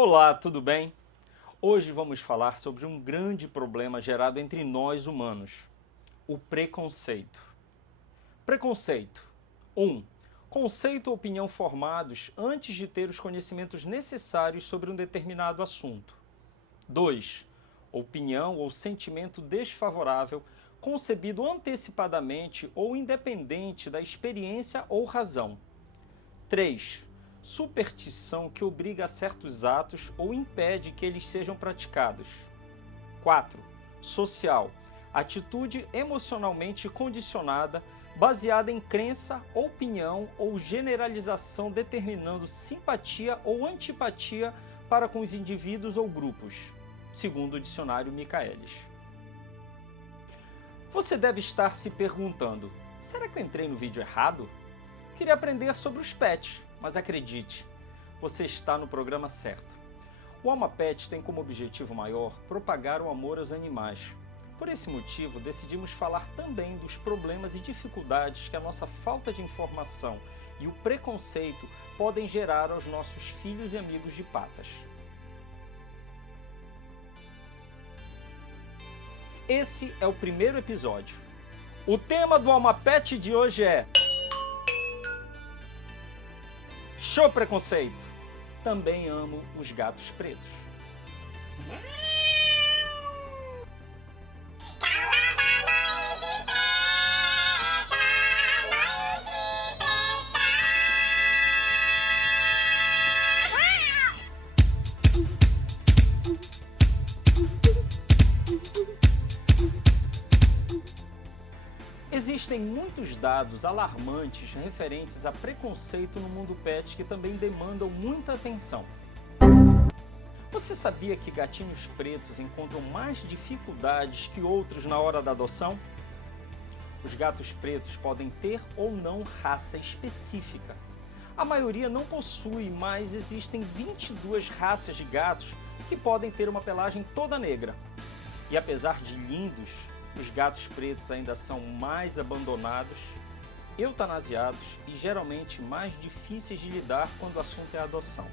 Olá, tudo bem? Hoje vamos falar sobre um grande problema gerado entre nós humanos, o preconceito. Preconceito 1. Conceito ou opinião formados antes de ter os conhecimentos necessários sobre um determinado assunto. 2. Opinião ou sentimento desfavorável concebido antecipadamente ou independente da experiência ou razão. 3. Superstição que obriga a certos atos ou impede que eles sejam praticados. 4. Social. Atitude emocionalmente condicionada, baseada em crença, opinião ou generalização determinando simpatia ou antipatia para com os indivíduos ou grupos, segundo o dicionário Michaelis. Você deve estar se perguntando, será que eu entrei no vídeo errado? Queria aprender sobre os pets, mas acredite, você está no programa certo. O Alma Pet tem como objetivo maior propagar o amor aos animais. Por esse motivo, decidimos falar também dos problemas e dificuldades que a nossa falta de informação e o preconceito podem gerar aos nossos filhos e amigos de patas. Esse é o primeiro episódio. O tema do Alma Pet de hoje é Show preconceito! Também amo os gatos pretos. Existem muitos dados alarmantes referentes a preconceito no mundo pet que também demandam muita atenção. Você sabia que gatinhos pretos encontram mais dificuldades que outros na hora da adoção? Os gatos pretos podem ter ou não raça específica. A maioria não possui, mas existem 22 raças de gatos que podem ter uma pelagem toda negra. E apesar de lindos, os gatos pretos ainda são mais abandonados, eutanasiados e geralmente mais difíceis de lidar quando o assunto é a adoção.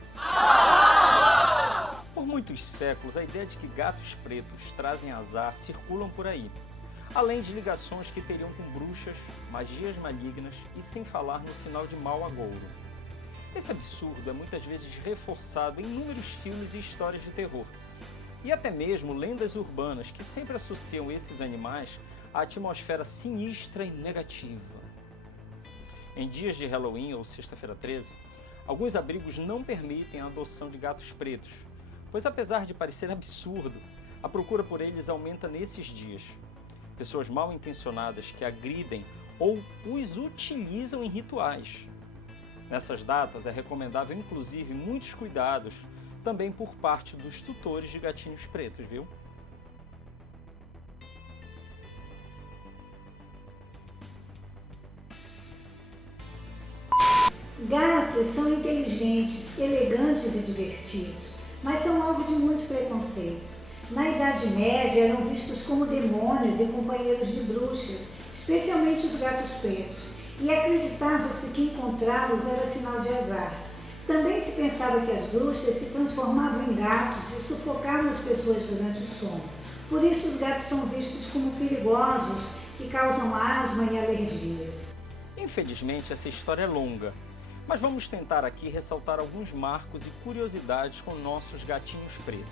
Por muitos séculos, a ideia de que gatos pretos trazem azar circulam por aí, além de ligações que teriam com bruxas, magias malignas e sem falar no sinal de mau agouro. Esse absurdo é muitas vezes reforçado em inúmeros filmes e histórias de terror, e até mesmo lendas urbanas que sempre associam esses animais à atmosfera sinistra e negativa. Em dias de Halloween ou Sexta-feira 13, alguns abrigos não permitem a adoção de gatos pretos, pois apesar de parecer absurdo, a procura por eles aumenta nesses dias. Pessoas mal intencionadas que agridem ou os utilizam em rituais. Nessas datas é recomendável inclusive muitos cuidados também por parte dos tutores de gatinhos pretos, viu? Gatos são inteligentes, elegantes e divertidos, mas são alvo de muito preconceito. Na Idade Média eram vistos como demônios e companheiros de bruxas, especialmente os gatos pretos, e acreditava-se que encontrá-los era sinal de azar. Também se pensava que as bruxas se transformavam em gatos e sufocavam as pessoas durante o sono. Por isso os gatos são vistos como perigosos, que causam asma e alergias. Infelizmente, essa história é longa, mas vamos tentar aqui ressaltar alguns marcos e curiosidades com nossos gatinhos pretos.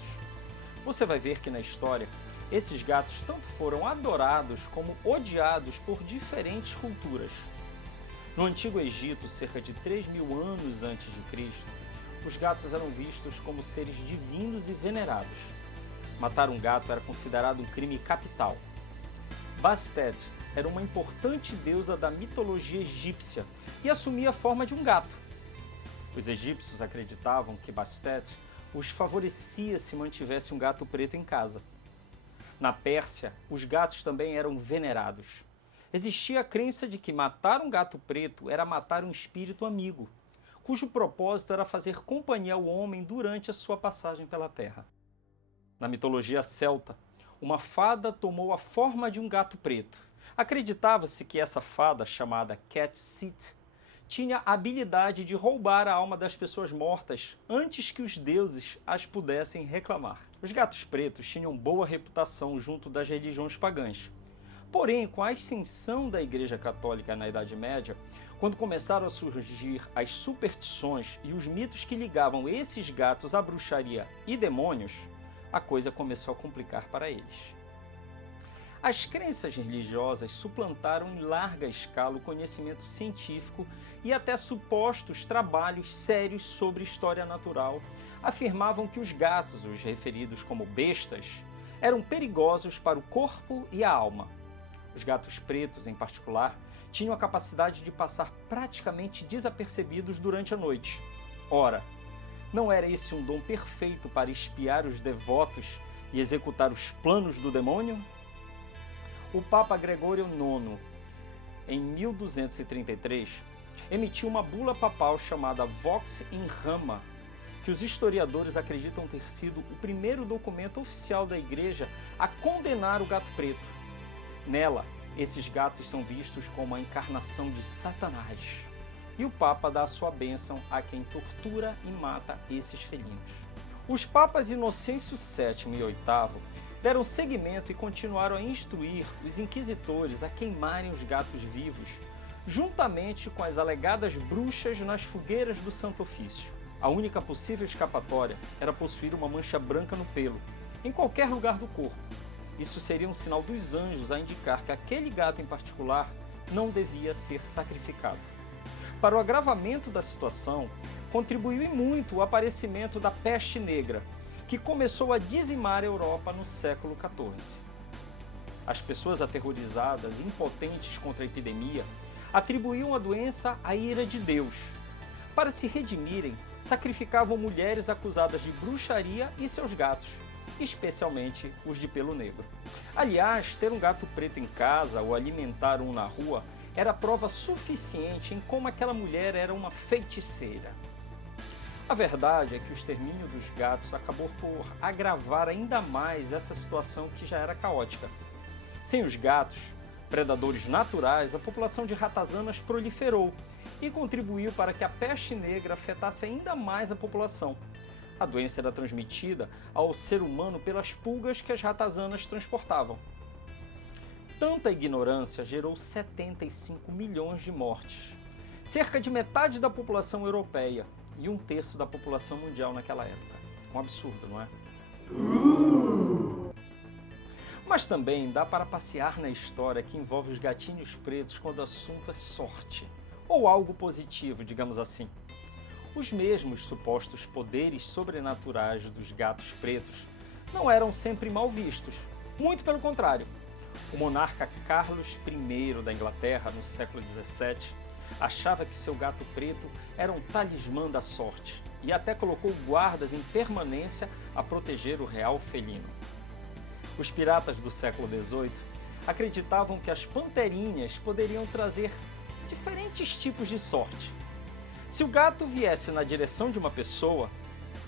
Você vai ver que na história, esses gatos tanto foram adorados como odiados por diferentes culturas. No Antigo Egito, cerca de 3.000 anos antes de Cristo, os gatos eram vistos como seres divinos e venerados. Matar um gato era considerado um crime capital. Bastet era uma importante deusa da mitologia egípcia e assumia a forma de um gato. Os egípcios acreditavam que Bastet os favorecia se mantivesse um gato preto em casa. Na Pérsia, os gatos também eram venerados. Existia a crença de que matar um gato preto era matar um espírito amigo, cujo propósito era fazer companhia ao homem durante a sua passagem pela terra. Na mitologia celta, uma fada tomou a forma de um gato preto. Acreditava-se que essa fada, chamada Cat Sit, tinha a habilidade de roubar a alma das pessoas mortas antes que os deuses as pudessem reclamar. Os gatos pretos tinham boa reputação junto das religiões pagãs. Porém, com a ascensão da Igreja Católica na Idade Média, quando começaram a surgir as superstições e os mitos que ligavam esses gatos à bruxaria e demônios, a coisa começou a complicar para eles. As crenças religiosas suplantaram em larga escala o conhecimento científico e até supostos trabalhos sérios sobre história natural afirmavam que os gatos, os referidos como bestas, eram perigosos para o corpo e a alma. Os gatos pretos, em particular, tinham a capacidade de passar praticamente desapercebidos durante a noite. Ora, não era esse um dom perfeito para espiar os devotos e executar os planos do demônio? O Papa Gregório IX, em 1233, emitiu uma bula papal chamada Vox in Rama, que os historiadores acreditam ter sido o primeiro documento oficial da Igreja a condenar o gato preto. Nela, esses gatos são vistos como a encarnação de Satanás. E o Papa dá a sua bênção a quem tortura e mata esses felinos. Os papas Inocêncio VII e VIII deram seguimento e continuaram a instruir os inquisitores a queimarem os gatos vivos, juntamente com as alegadas bruxas nas fogueiras do Santo Ofício. A única possível escapatória era possuir uma mancha branca no pelo, em qualquer lugar do corpo. Isso seria um sinal dos anjos a indicar que aquele gato em particular não devia ser sacrificado. Para o agravamento da situação, contribuiu e muito o aparecimento da peste negra, que começou a dizimar a Europa no século XIV. As pessoas aterrorizadas e impotentes contra a epidemia atribuíam a doença à ira de Deus. Para se redimirem, sacrificavam mulheres acusadas de bruxaria e seus gatos, especialmente os de pelo negro. Aliás, ter um gato preto em casa ou alimentar um na rua era prova suficiente em como aquela mulher era uma feiticeira. A verdade é que o extermínio dos gatos acabou por agravar ainda mais essa situação que já era caótica. Sem os gatos, predadores naturais, a população de ratazanas proliferou e contribuiu para que a peste negra afetasse ainda mais a população. A doença era transmitida ao ser humano pelas pulgas que as ratazanas transportavam. Tanta ignorância gerou 75 milhões de mortes, cerca de metade da população europeia e 1/3 da população mundial naquela época. Um absurdo, não é? Mas também dá para passear na história que envolve os gatinhos pretos quando o assunto é sorte, ou algo positivo, digamos assim. Os mesmos supostos poderes sobrenaturais dos gatos pretos não eram sempre mal vistos. Muito pelo contrário. O monarca Carlos I da Inglaterra, no século XVII, achava que seu gato preto era um talismã da sorte e até colocou guardas em permanência a proteger o real felino. Os piratas do século XVIII acreditavam que as panterinhas poderiam trazer diferentes tipos de sorte. Se o gato viesse na direção de uma pessoa,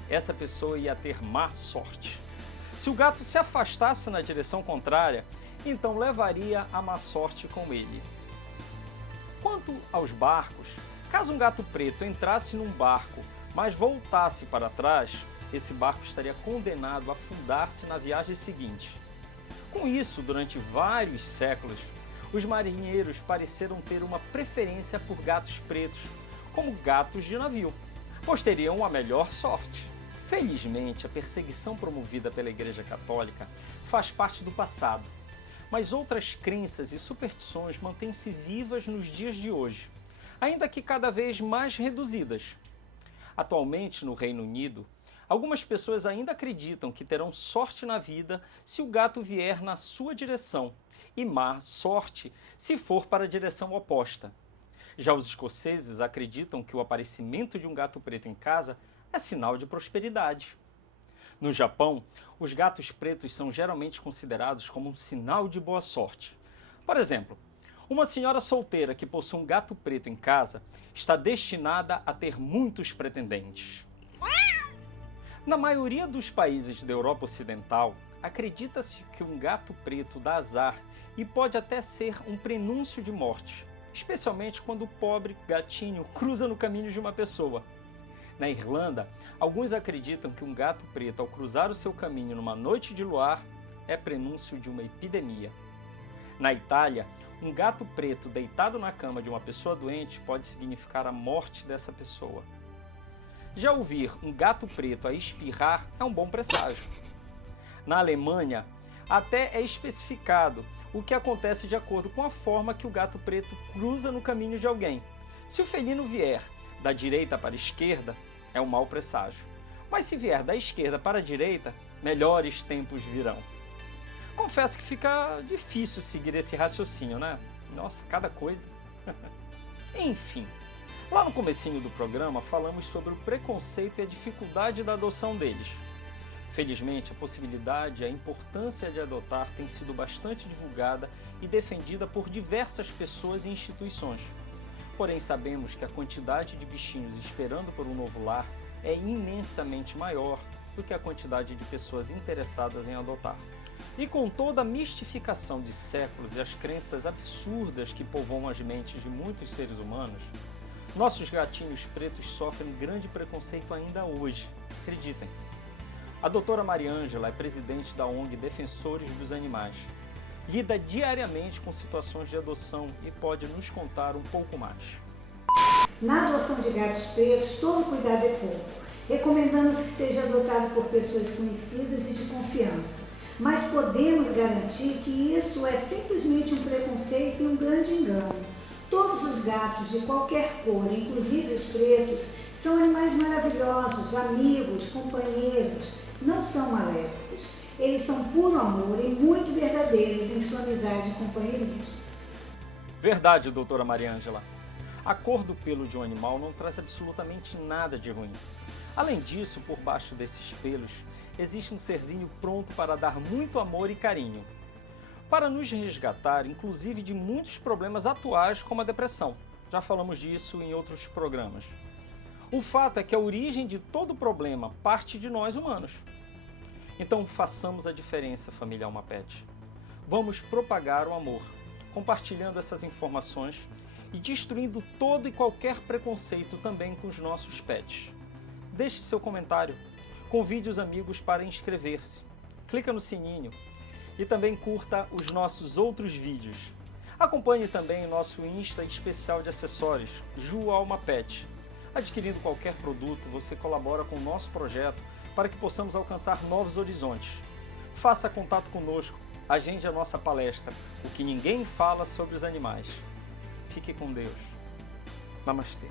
essa pessoa ia ter má sorte. Se o gato se afastasse na direção contrária, então levaria a má sorte com ele. Quanto aos barcos, caso um gato preto entrasse num barco, mas voltasse para trás, esse barco estaria condenado a afundar-se na viagem seguinte. Com isso, durante vários séculos, os marinheiros pareceram ter uma preferência por gatos pretos, como gatos de navio, pois teriam a melhor sorte. Felizmente, a perseguição promovida pela Igreja Católica faz parte do passado, mas outras crenças e superstições mantêm-se vivas nos dias de hoje, ainda que cada vez mais reduzidas. Atualmente, no Reino Unido, algumas pessoas ainda acreditam que terão sorte na vida se o gato vier na sua direção, e má sorte se for para a direção oposta. Já os escoceses acreditam que o aparecimento de um gato preto em casa é sinal de prosperidade. No Japão, os gatos pretos são geralmente considerados como um sinal de boa sorte. Por exemplo, uma senhora solteira que possui um gato preto em casa está destinada a ter muitos pretendentes. Na maioria dos países da Europa Ocidental, acredita-se que um gato preto dá azar e pode até ser um prenúncio de morte. especialmente quando o pobre gatinho cruza no caminho de uma pessoa. Na Irlanda, alguns acreditam que um gato preto, ao cruzar o seu caminho numa noite de luar, é prenúncio de uma epidemia. Na Itália, um gato preto deitado na cama de uma pessoa doente pode significar a morte dessa pessoa. Já ouvir um gato preto a espirrar é um bom presságio. Na Alemanha, até é especificado o que acontece de acordo com a forma que o gato preto cruza no caminho de alguém. Se o felino vier da direita para a esquerda, é um mau presságio. Mas se vier da esquerda para a direita, melhores tempos virão. Confesso que fica difícil seguir esse raciocínio, né? Nossa, cada coisa. Enfim, lá no comecinho do programa falamos sobre o preconceito e a dificuldade da adoção deles. Felizmente, a possibilidade e a importância de adotar tem sido bastante divulgada e defendida por diversas pessoas e instituições. Porém, sabemos que a quantidade de bichinhos esperando por um novo lar é imensamente maior do que a quantidade de pessoas interessadas em adotar. E com toda a mistificação de séculos e as crenças absurdas que povoam as mentes de muitos seres humanos, nossos gatinhos pretos sofrem grande preconceito ainda hoje, acreditem. A doutora Mariângela é presidente da ONG Defensores dos Animais. Lida diariamente com situações de adoção e pode nos contar um pouco mais. Na adoção de gatos pretos, todo cuidado é pouco. Recomendamos que seja adotado por pessoas conhecidas e de confiança. Mas podemos garantir que isso é simplesmente um preconceito e um grande engano. Todos os gatos de qualquer cor, inclusive os pretos, são animais maravilhosos, amigos, companheiros, não são maléficos. Eles são puro amor e muito verdadeiros em sua amizade e companheirismo. Verdade, doutora Mariângela. A cor do pelo de um animal não traz absolutamente nada de ruim. Além disso, por baixo desses pelos, existe um serzinho pronto para dar muito amor e carinho. Para nos resgatar, inclusive, de muitos problemas atuais como a depressão. Já falamos disso em outros programas. O fato é que a origem de todo problema parte de nós humanos. Então façamos a diferença, família Alma Pet. Vamos propagar o amor, compartilhando essas informações e destruindo todo e qualquer preconceito também com os nossos pets. Deixe seu comentário, convide os amigos para inscrever-se, clica no sininho e também curta os nossos outros vídeos. Acompanhe também o nosso Insta especial de acessórios, Ju Alma Pet. Adquirindo qualquer produto, você colabora com o nosso projeto para que possamos alcançar novos horizontes. Faça contato conosco, agende a nossa palestra, o que ninguém fala sobre os animais. Fique com Deus. Namastê.